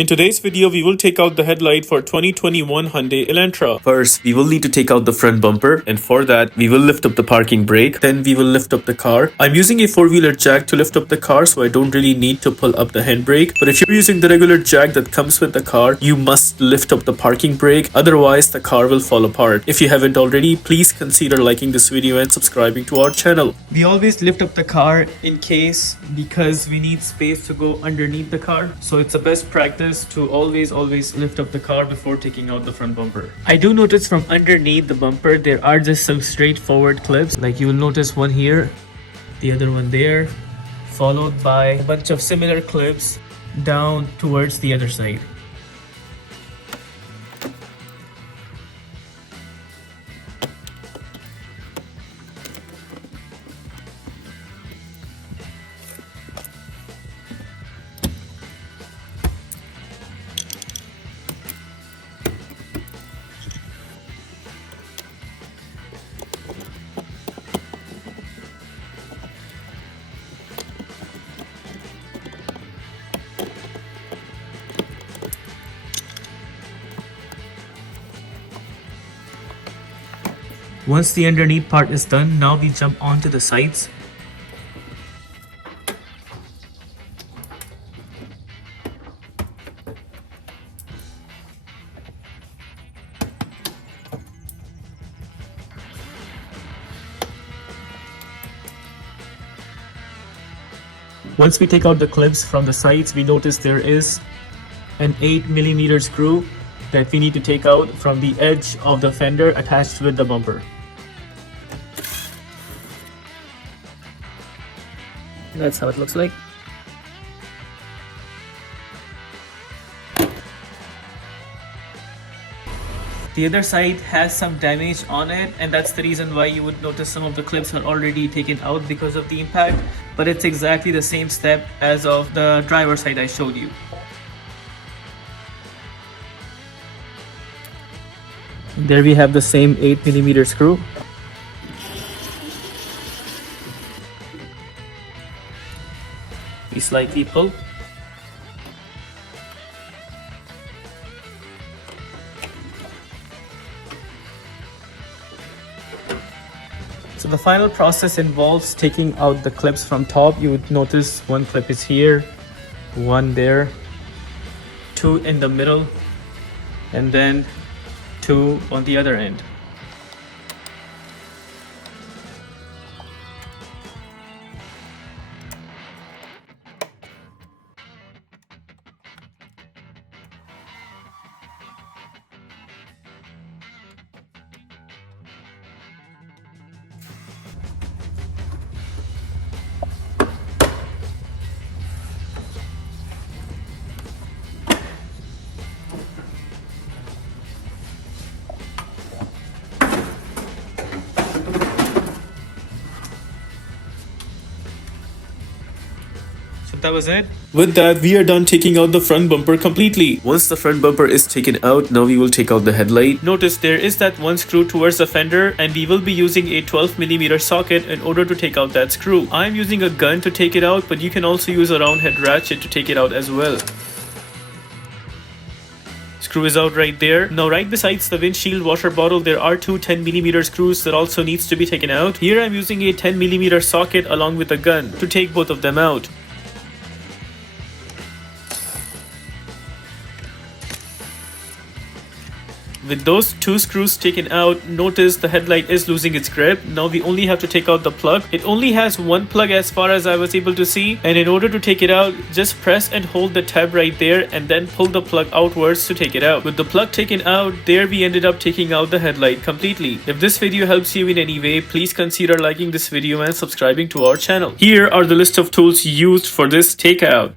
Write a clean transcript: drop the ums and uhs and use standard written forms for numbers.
In today's video, we will take out the headlight for 2021 Hyundai Elantra. First, we will need to take out the front bumper, and for that, we will lift up the parking brake. Then we will lift up the car. I'm using a four-wheeler jack to lift up the car, so I don't really need to pull up the handbrake. But if you're using the regular jack that comes with the car, you must lift up the parking brake. Otherwise, the car will fall apart. If you haven't already, please consider liking this video and subscribing to our channel. We always lift up the car because we need space to go underneath the car. So it's the best practice to always lift up the car before taking out the front bumper. I do notice from underneath the bumper there are just some straightforward clips, like you will notice one here, the other one there, followed by a bunch of similar clips down towards the other side. Once the underneath part is done, now we jump onto the sides. Once we take out the clips from the sides, we notice there is an 8mm screw that we need to take out from the edge of the fender attached with the bumper. That's how it looks like. The other side has some damage on it, and that's the reason why you would notice some of the clips are already taken out because of the impact, but it's exactly the same step as of the driver's side I showed you. There we have the same 8mm screw. We slightly pull. So the final process involves taking out the clips from top. You would notice one clip is here, one there, two in the middle, and then two on the other end. That was it. With that, we are done taking out the front bumper completely. Once the front bumper is taken out, now we will take out the headlight. Notice there is that one screw towards the fender, and we will be using a 12mm socket in order to take out that screw. I am using a gun to take it out, but you can also use a round head ratchet to take it out as well. Screw is out right there. Now right besides the windshield washer bottle, there are two 10mm screws that also needs to be taken out. Here I'm using a 10mm socket along with a gun to take both of them out. With those two screws taken out, notice the headlight is losing its grip. Now we only have to take out the plug. It only has one plug as far as I was able to see, and in order to take it out, just press and hold the tab right there and then pull the plug outwards to take it out. With the plug taken out, there we ended up taking out the headlight completely. If this video helps you in any way, please consider liking this video and subscribing to our channel. Here are the list of tools used for this takeout.